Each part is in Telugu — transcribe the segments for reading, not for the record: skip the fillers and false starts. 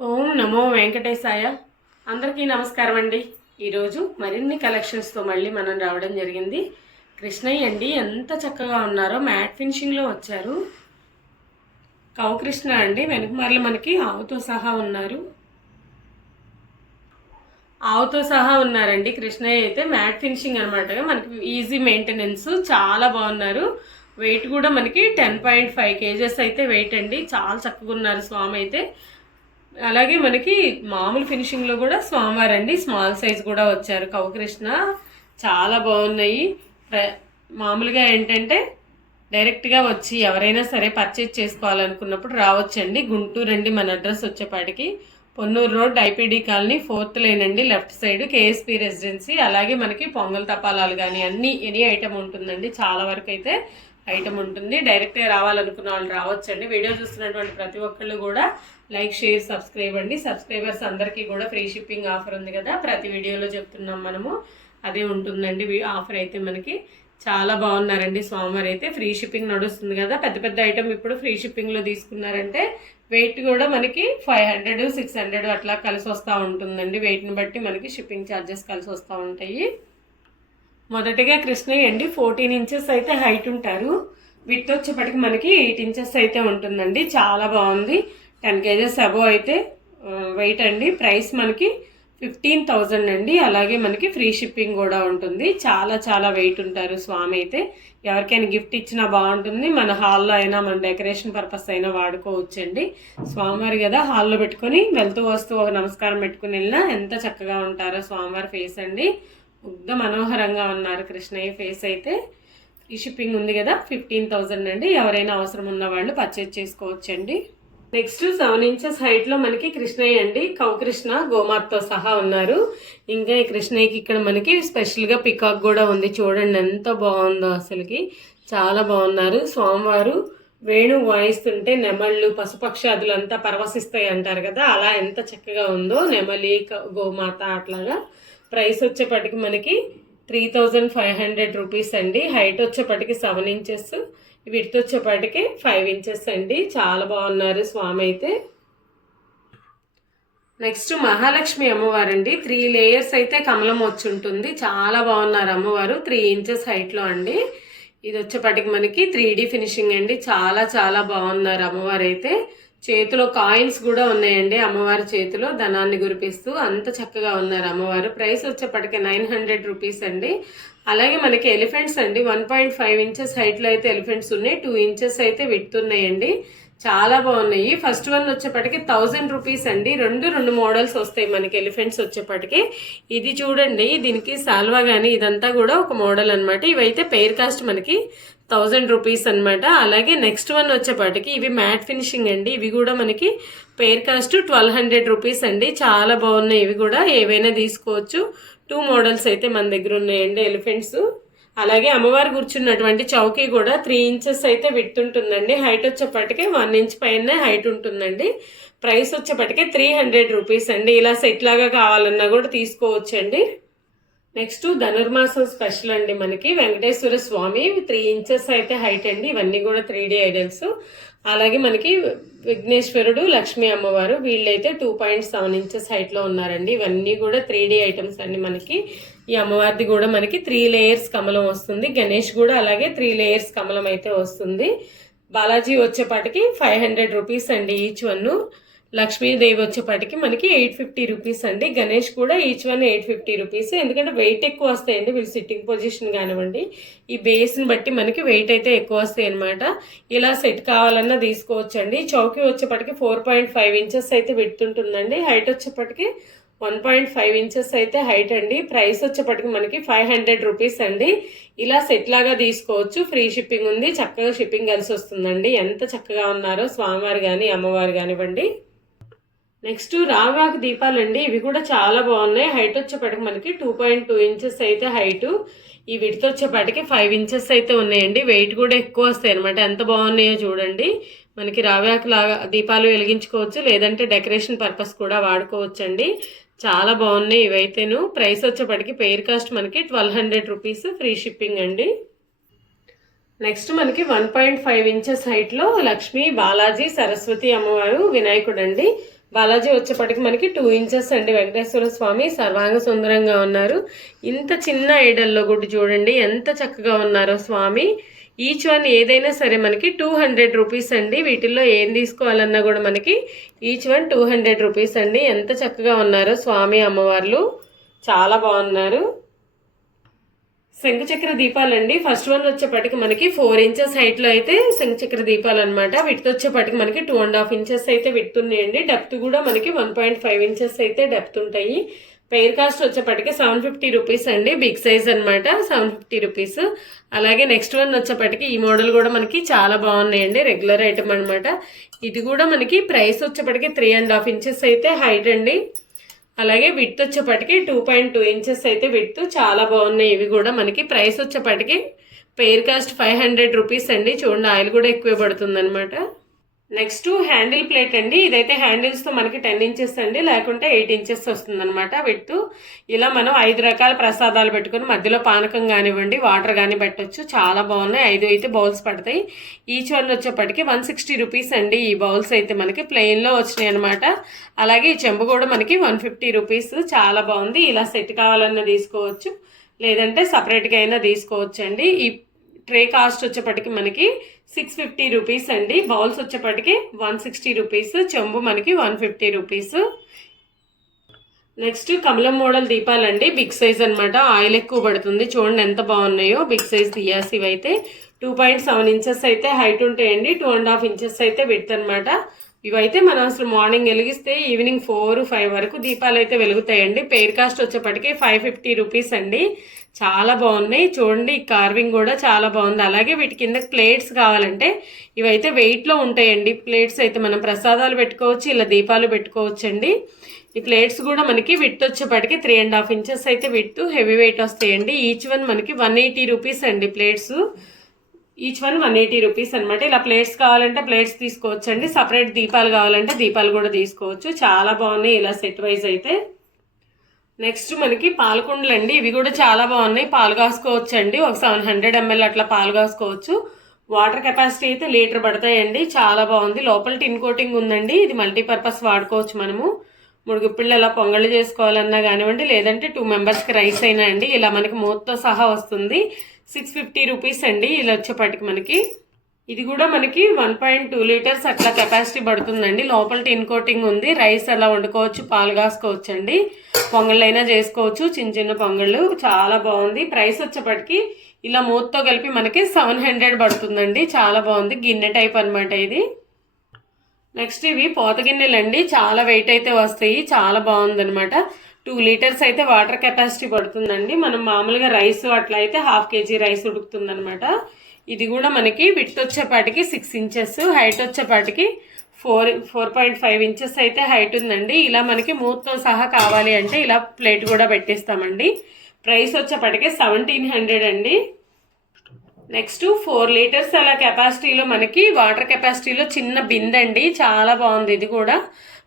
ఓం నమో వెంకటేశాయ. అందరికీ నమస్కారం అండి. ఈరోజు మరిన్ని కలెక్షన్స్తో మళ్ళీ మనం రావడం జరిగింది. కృష్ణయ్య అండి ఎంత చక్కగా ఉన్నారో, మ్యాట్ ఫినిషింగ్లో వచ్చారు. కౌ కృష్ణ అండి, వెనుకమార్లు మనకి ఆవుతో సహా ఉన్నారండి. కృష్ణయ్య అయితే మ్యాట్ ఫినిషింగ్ అనమాట, మనకి ఈజీ మెయింటెనెన్స్, చాలా బాగున్నారు. వెయిట్ కూడా మనకి 10.5 kgs అయితే వెయిట్ అండి. చాలా చక్కగా ఉన్నారు స్వామి అయితే. అలాగే మనకి మామూలు ఫినిషింగ్లో కూడా స్వామివారండి, స్మాల్ సైజ్ కూడా వచ్చారు కౌకృష్ణ. చాలా బాగున్నాయి. మామూలుగా ఏంటంటే డైరెక్ట్గా వచ్చి ఎవరైనా సరే పర్చేజ్ చేసుకోవాలనుకున్నప్పుడు రావచ్చండి. గుంటూరు అండి మన అడ్రస్ వచ్చేపాటికి. Ponnur road, IPD colony, 4th line అండి, లెఫ్ట్ సైడ్, కేఎస్పీ రెసిడెన్సీ. అలాగే మనకి పొంగల్ తపాలాలు కానీ ఎనీ ఐటమ్ ఉంటుందండి. చాలా వరకు అయితే ఐటమ్ ఉంటుంది. డైరెక్ట్గా రావాలనుకున్న వాళ్ళు రావచ్చండి. వీడియో చూస్తున్నటువంటి ప్రతి ఒక్కళ్ళు కూడా లైక్, షేర్, సబ్స్క్రైబ్ అండి. సబ్స్క్రైబర్స్ అందరికీ కూడా ఫ్రీ షిప్పింగ్ ఆఫర్ ఉంది కదా, ప్రతి వీడియోలో చెప్తున్నాం మనము. అదే ఉంటుందండి ఆఫర్ అయితే. మనకి చాలా బాగున్నారండి స్వామివారు అయితే. ఫ్రీ షిప్పింగ్ నడుస్తుంది కదా, పెద్ద పెద్ద ఐటమ్ ఇప్పుడు ఫ్రీ షిప్పింగ్లో తీసుకున్నారంటే వెయిట్ కూడా మనకి 500, 600 అట్లా కలిసి వస్తూ ఉంటుందండి. వెయిట్ని బట్టి మనకి షిప్పింగ్ ఛార్జెస్ కలిసి వస్తూ ఉంటాయి. మొదటిగా కృష్ణయ్య అండి 14 inches అయితే హైట్ ఉంటారు. విత్ వచ్చేప్పటికి మనకి 8 inches అయితే ఉంటుందండి. చాలా బాగుంది. 10 kgs అబోవ్ అయితే వెయిట్ అండి. ప్రైస్ మనకి 15,000 అండి. అలాగే మనకి ఫ్రీ షిప్పింగ్ కూడా ఉంటుంది. చాలా చాలా వెయిట్ ఉంటారు స్వామి అయితే. ఎవరికైనా గిఫ్ట్ ఇచ్చినా బాగుంటుంది. మన హాల్లో అయినా, మన డెకరేషన్ పర్పస్ అయినా వాడుకోవచ్చండి. స్వామివారి కదా, హాల్లో పెట్టుకొని వెళ్తూ వస్తూ ఒక నమస్కారం పెట్టుకుని వెళ్ళినా ఎంత చక్కగా ఉంటారో స్వామివారి ఫేస్ అండి. ముగ్ధ మనోహరంగా ఉన్నారు కృష్ణయ్య ఫేస్ అయితే. ఫ్రీ షిప్పింగ్ ఉంది కదా, 15,000 అండి. ఎవరైనా అవసరం ఉన్న వాళ్ళు పర్చేజ్ చేసుకోవచ్చండి. నెక్స్ట్ 7 inches హైట్లో మనకి కృష్ణయ్య అండి, కౌకృష్ణ గోమాతతో సహా ఉన్నారు. ఇంకా ఈ కృష్ణయ్యకి ఇక్కడ మనకి స్పెషల్గా పికాక్ కూడా ఉంది. చూడండి ఎంత బాగుందో అసలుకి. చాలా బాగున్నారు స్వామివారు. వేణు వాయిస్తుంటే నెమళ్ళు, పశుపక్షాదులంతా పరవశిస్తాయి అంటారు కదా, అలా ఎంత చక్కగా ఉందో నెమలి, గోమాత అట్లాగా. ప్రైస్ వచ్చేపటికి మనకి 3,500 రూపీస్ అండి. హైట్ వచ్చేపటికి 7 inches, విడ్త్ వచ్చేపాటికి 5 inches అండి. చాలా బాగున్నారు స్వామి అయితే. నెక్స్ట్ మహాలక్ష్మి అమ్మవారండి. 3 layers అయితే కమలం వచ్చి ఉంటుంది. చాలా బాగున్నారు అమ్మవారు. 3 inches హైట్లో అండి. ఇది వచ్చేపాటికి మనకి 3D ఫినిషింగ్ అండి. చాలా చాలా బాగున్నారు అమ్మవారు అయితే. చేతిలో కాయిన్స్ కూడా ఉన్నాయండి. అమ్మవారి చేతిలో ధనాన్ని గురిపిస్తూ అంత చక్కగా ఉన్నారు అమ్మవారు. ప్రైస్ వచ్చేప్పటికే 900 రూపీస్ అండి. అలాగే మనకి ఎలిఫెంట్స్ అండి. 1.5 inches హైట్లో అయితే ఎలిఫెంట్స్ ఉన్నాయి. 2 inches అయితే విడ్త్ ఉన్నాయండి. చాలా బాగున్నాయి. ఫస్ట్ వన్ వచ్చేప్పటికి 1000 రూపీస్ అండి. రెండు మోడల్స్ వస్తాయి మనకి ఎలిఫెంట్స్ వచ్చేప్పటికి. ఇది చూడండి, దీనికి సాల్వా కానీ ఇదంతా కూడా ఒక మోడల్ అనమాట. ఇవైతే పెయిర్ కాస్ట్ మనకి 1000 రూపీస్ అనమాట. అలాగే నెక్స్ట్ వన్ వచ్చేపాటికి ఇవి మ్యాట్ ఫినిషింగ్ అండి. ఇవి కూడా మనకి పెయిర్ కాస్ట్ 1200 రూపీస్ అండి. చాలా బాగున్నాయి. ఇవి కూడా ఏవైనా తీసుకోవచ్చు. 2 మోడల్స్ అయితే మన దగ్గర ఉన్నాయండి ఎలిఫెంట్స్. అలాగే అమ్మవారు కూర్చున్నటువంటి చౌకీ కూడా 3 inches అయితే విడ్త్ ఉంటుందండి. హైట్ వచ్చేప్పటికే 1 inch పైన హైట్ ఉంటుందండి. ప్రైస్ వచ్చేప్పటికే 300 రూపీస్ అండి. ఇలా సెట్ లాగా కావాలన్నా కూడా తీసుకోవచ్చండి. నెక్స్ట్ ధనుర్మాసం స్పెషల్ అండి మనకి వెంకటేశ్వర స్వామి. 3 inches అయితే హైట్ అండి. ఇవన్నీ కూడా 3D ఐడల్స్. అలాగే మనకి విఘ్నేశ్వరుడు, లక్ష్మీ అమ్మవారు, వీళ్ళైతే 2.7 inches హైట్లో ఉన్నారండి. ఇవన్నీ కూడా 3D ఐటమ్స్ అండి మనకి. ఈ అమ్మవారిది కూడా మనకి 3 layers కమలం వస్తుంది. గణేష్ కూడా అలాగే 3 layers కమలం అయితే వస్తుంది. బాలాజీ వచ్చేపాటికి 500 రూపీస్ అండి ఈచ్ వన్. లక్ష్మీదేవి వచ్చేపాటికి మనకి 850 రూపీస్ అండి. గణేష్ కూడా ఈచ్ వన్ 850 రూపీస్. ఎందుకంటే వెయిట్ ఎక్కువ వస్తాయండి. వీళ్ళు సిట్టింగ్ పొజిషన్ కానివ్వండి, ఈ బేస్ని బట్టి మనకి వెయిట్ అయితే ఎక్కువ వస్తాయి అనమాట. ఇలా సెట్ కావాలన్నా తీసుకోవచ్చండి. చౌకీ వచ్చేప్పటికి 4.5 inches అయితే విడ్త్ ఉంటుందండి. హైట్ వచ్చేప్పటికి 1.5 inches అయితే హైట్ అండి. ప్రైస్ వచ్చేప్పటికి మనకి 500 రూపీస్ అండి. ఇలా సెట్ లాగా తీసుకోవచ్చు. ఫ్రీ షిప్పింగ్ ఉంది. చక్కగా షిప్పింగ్ కలిసి వస్తుందండి. ఎంత చక్కగా ఉన్నారో స్వామివారు కానీ అమ్మవారు కానివ్వండి. నెక్స్ట్ రావాకు దీపాలండి. ఇవి కూడా చాలా బాగున్నాయి. హైట్ వచ్చేప్పటికి మనకి 2.2 inches అయితే హైటు. ఈ విడ్త్ వచ్చేపాటికి 5 inches అయితే ఉన్నాయండి. వెయిట్ కూడా ఎక్కువ వస్తాయి అనమాట. ఎంత బాగున్నాయో చూడండి. మనకి రావాకు లాగా దీపాలు వెలిగించుకోవచ్చు, లేదంటే డెకరేషన్ పర్పస్ కూడా వాడుకోవచ్చండి. చాలా బాగున్నాయి ఇవైతేను. ప్రైస్ వచ్చేప్పటికి పెయిర్ కాస్ట్ మనకి 1200 రూపీస్, ఫ్రీ షిప్పింగ్ అండి. నెక్స్ట్ మనకి 1.5 inches హైట్లో లక్ష్మీ, బాలాజీ, సరస్వతి అమ్మవారు, వినాయకుడు అండి. బాలాజీ వచ్చేప్పటికి మనకి 2 ఇంచెస్ అండి. వెంకటేశ్వర స్వామి సర్వాంగ సుందరంగా ఉన్నారు. ఇంత చిన్న ఐడల్లో కూడా చూడండి ఎంత చక్కగా ఉన్నారో స్వామి. ఈచ్ వన్ ఏదైనా సరే మనకి 200 రూపీస్ అండి. వీటిల్లో ఏం తీసుకోవాలన్నా కూడా మనకి ఈచ్ వన్ 200 రూపీస్ అండి. ఎంత చక్కగా ఉన్నారో స్వామి అమ్మవార్లు, చాలా బాగున్నారు. శంఖచక్ర దీపాలండి. ఫస్ట్ వన్ వచ్చేప్పటికి మనకి 4 ఇంచెస్ హైట్లో అయితే శంఖచక్ర దీపాలు అనమాట. విడ్త్ వచ్చేప్పటికి మనకి 2.5 ఇంచెస్ అయితే విడ్త్ ఉన్నాయండి. డెప్త్ కూడా మనకి 1.5 ఇంచెస్ అయితే డెప్త్ ఉంటాయి. పెయిర్ కాస్ట్ వచ్చేప్పటికి 750 రూపీస్ అండి. బిగ్ సైజ్ అనమాట, 750 రూపీస్. అలాగే నెక్స్ట్ వన్ వచ్చేప్పటికి ఈ మోడల్ కూడా మనకి చాలా బాగున్నాయండి. రెగ్యులర్ ఐటమ్ అనమాట. ఇది కూడా మనకి ప్రైస్ వచ్చేప్పటికి 3.5 ఇంచెస్ అయితే హైట్ అండి. అలాగే విడ్త్ వచ్చేప్పటికి 2.2 ఇంచెస్ అయితే విడ్త్, చాలా బాగున్నాయి. ఇవి కూడా మనకి ప్రైస్ వచ్చేప్పటికి పెయిర్ కాస్ట్ 500 రూపీస్ అండి. చూడండి ఆయిల్ కూడా ఎక్కువ పడుతుంది అనమాట. నెక్స్ట్ హ్యాండిల్ ప్లేట్ అండి. ఇదైతే హ్యాండిల్స్తో మనకి 10 ఇంచెస్ అండి, లేకుంటే 8 ఇంచెస్ వస్తుంది అనమాట విడ్త్. ఇలా మనం 5 రకాల ప్రసాదాలు పెట్టుకుని మధ్యలో పానకం కానివ్వండి, వాటర్ కానీ పెట్టచ్చు. చాలా బాగున్నాయి. 5 అయితే బౌల్స్ పడతాయి. ఈచ్ వన్ వచ్చేప్పటికి 160 రూపీస్ అండి. ఈ బౌల్స్ అయితే మనకి ప్లెయిన్లో వచ్చినాయి అనమాట. అలాగే ఈ చెంబు కూడా మనకి 150 రూపీస్. చాలా బాగుంది. ఇలా సెట్ కావాలన్నా తీసుకోవచ్చు, లేదంటే సపరేట్గా అయినా తీసుకోవచ్చు అండి. ఈ ట్రే కాస్ట్ వచ్చేప్పటికి మనకి 650 రూపీస్ అండి. బౌల్స్ వచ్చేప్పటికి 160 రూపీస్. చెంబు మనకి 150 రూపీస్. నెక్స్ట్ కమలం మోడల్ దీపాలండి. బిగ్ సైజ్ అనమాట. ఆయిల్ ఎక్కువ పడుతుంది. చూడండి ఎంత బాగున్నాయో. బిగ్ సైజ్ దియాస్ ఇవైతే 2.7 ఇంచెస్ అయితే హైట్ ఉంటాయండి. 2.5 ఇంచెస్ అయితే విడ్త్ అనమాట. ఇవైతే మనం అసలు మార్నింగ్ వెలిగిస్తే ఈవినింగ్ 4-5 వరకు దీపాలు అయితే వెలుగుతాయండి. పెయిర్ కాస్ట్ వచ్చేప్పటికి 550 రూపీస్ అండి. చాలా బాగున్నాయి. చూడండి ఈ కార్వింగ్ కూడా చాలా బాగుంది. అలాగే వీటి కింద ప్లేట్స్ కావాలంటే ఇవైతే వెయిట్లో ఉంటాయండి. ప్లేట్స్ అయితే మనం ప్రసాదాలు పెట్టుకోవచ్చు, ఇలా దీపాలు పెట్టుకోవచ్చు అండి. ఈ ప్లేట్స్ కూడా మనకి విడ్త్ వచ్చేప్పటికి 3.5 ఇంచెస్ అయితే విడ్త్, హెవీ వెయిట్ వస్తాయండి. ఈచ్ వన్ మనకి 180 రూపీస్ అండి. ప్లేట్స్ ఈచ్ వన్ 180 రూపీస్ అనమాట. ఇలా ప్లేట్స్ కావాలంటే ప్లేట్స్ తీసుకోవచ్చు అండి. సపరేట్ దీపాలు కావాలంటే దీపాలు కూడా తీసుకోవచ్చు. చాలా బాగున్నాయి ఇలా సెట్ వైజ్ అయితే. నెక్స్ట్ మనకి పాలకుండలు అండి. ఇవి కూడా చాలా బాగున్నాయి. పాలు కాసుకోవచ్చు అండి. ఒక 700 ml అట్లా పాలు కాసుకోవచ్చు. వాటర్ కెపాసిటీ అయితే లీటర్ పడతాయండి. చాలా బాగుంది. లోపల టిన్ కోటింగ్ ఉందండి. ఇది మల్టీపర్పస్ వాడుకోవచ్చు మనము. ముడుగుపిళ్ళు ఇలా పొంగళ్ళు చేసుకోవాలన్నా కానివ్వండి, లేదంటే 2 మెంబర్స్కి రైస్ అయినా అండి. ఇలా మనకి మూతతో సహా వస్తుంది. 650 రూపీస్ అండి. ఇలా వచ్చేపాటికి మనకి ఇది కూడా మనకి 1.2 లీటర్స్ అట్లా కెపాసిటీ పడుతుందండి. లోపల టిన్ కోటింగ్ ఉంది. రైస్ అలా వండుకోవచ్చు, పాలు కాసుకోవచ్చు అండి. పొంగళ్ళు అయినా చేసుకోవచ్చు, చిన్న చిన్న పొంగళ్ళు. చాలా బాగుంది. ప్రైస్ వచ్చేప్పటికి ఇలా మూతతో కలిపి మనకి 700 పడుతుందండి. చాలా బాగుంది. గిన్నె టైప్ అనమాట ఇది. నెక్స్ట్ ఇవి పోత గిన్నెలు అండి. చాలా వెయిట్ అయితే వస్తాయి. చాలా బాగుందనమాట. 2 లీటర్స్ అయితే వాటర్ కెపాసిటీ పడుతుందండి. మనం మామూలుగా రైస్ అట్లా అయితే 1/2 kg రైస్ ఉడుకుతుందనమాట. ఇది కూడా మనకి విడ్త్ వచ్చేపాటికి 6 ఇంచెస్, హైట్ వచ్చేపాటికి 4.5 ఇంచెస్ అయితే హైట్ ఉందండి. ఇలా మనకి మూతతో సహా కావాలి అంటే ఇలా ప్లేట్ కూడా పెట్టిస్తామండి. ప్రైస్ వచ్చేపాటికి 1700 అండి. నెక్స్ట్ 4 లీటర్స్ అలా కెపాసిటీలో మనకి వాటర్ కెపాసిటీలో చిన్న బిందండి. చాలా బాగుంది. ఇది కూడా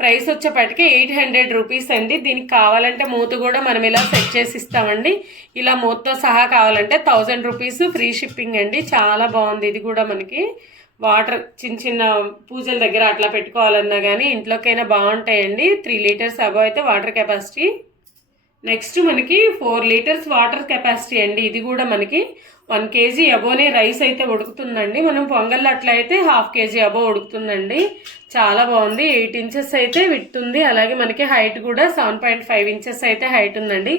ప్రైస్ వచ్చేప్పటికి 800 రూపీస్ అండి. దీనికి కావాలంటే మూత కూడా మనం ఇలా సెట్ చేసి ఇస్తామండి. ఇలా మూతతో సహా కావాలంటే 1000 రూపీస్ ఫ్రీ షిప్పింగ్ అండి. చాలా బాగుంది. ఇది కూడా మనకి వాటర్ చిన్న చిన్న పూజల దగ్గర అట్లా పెట్టుకోవాలన్నా కానీ ఇంట్లోకైనా బాగుంటాయండి. 3 లీటర్స్ అబవ్ అయితే వాటర్ కెపాసిటీ. నెక్స్ట్ మనకి 4 లీటర్స్ వాటర్ కెపాసిటీ అండి. ఇది కూడా మనకి 1 kg అబోనే రైస్ అయితే ఉడుకుతుందండి. మనం పొంగల్ అట్లా అయితే 1/2 kg అబో ఉడుకుతుందండి. చాలా బాగుంది. 8 ఇంచెస్ అయితే విడ్త్ ఉంది. అలాగే మనకి హైట్ కూడా 7.5 ఇంచెస్ అయితే హైట్ ఉందండి.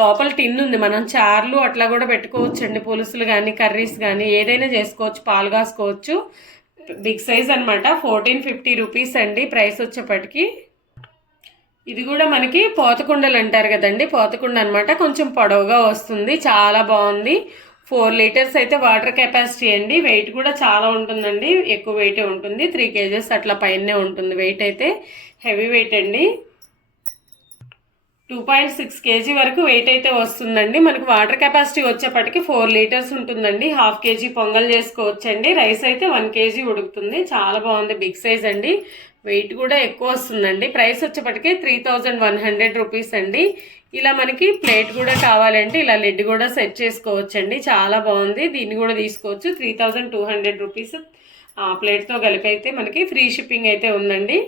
లోపల టిన్ ఉంది. మనం చార్లు అట్లా కూడా పెట్టుకోవచ్చు అండి. పులుసులు కానీ కర్రీస్ కానీ ఏదైనా చేసుకోవచ్చు, పాలు కాసుకోవచ్చు. బిగ్ సైజ్ అనమాట. 1450 రూపీస్ అండి ప్రైస్ వచ్చేప్పటికి. ఇది కూడా మనకి పోతకుండలు అంటారు కదండి, పోతకుండ అనమాట. కొంచెం పొడవుగా వస్తుంది. చాలా బాగుంది. 4 లీటర్స్ అయితే వాటర్ కెపాసిటీ అండి. వెయిట్ కూడా చాలా ఉంటుందండి. ఎక్కువ వెయిటే ఉంటుంది. 3 kgs అట్లా పైనే ఉంటుంది. వెయిట్ అయితే హెవీ వెయిట్ అండి. 2.6 kg వరకు వెయిట్ అయితే వస్తుందండి. మనకు వాటర్ కెపాసిటీ వచ్చేప్పటికి 4 లీటర్స్ ఉంటుందండి. 1/2 kg పొంగల్ చేసుకోవచ్చండి. రైస్ అయితే 1 kg ఉడుకుతుంది. చాలా బాగుంది. బిగ్ సైజ్ అండి. వెయిట్ కూడా ఎక్కువ వస్తుందండి. ప్రైస్ వచ్చేప్పటికి 3100 రూపీస్ అండి. ఇలా మనకి ప్లేట్ కూడా కావాలంటే ఇలా లిడ్ కూడా సెట్ చేసుకోవచ్చండి. చాలా బాగుంది. దీన్ని కూడా తీసుకోవచ్చు. 3200 రూపీస్ ప్లేట్తో కలిపి అయితే మనకి ఫ్రీ షిప్పింగ్ అయితే ఉందండి.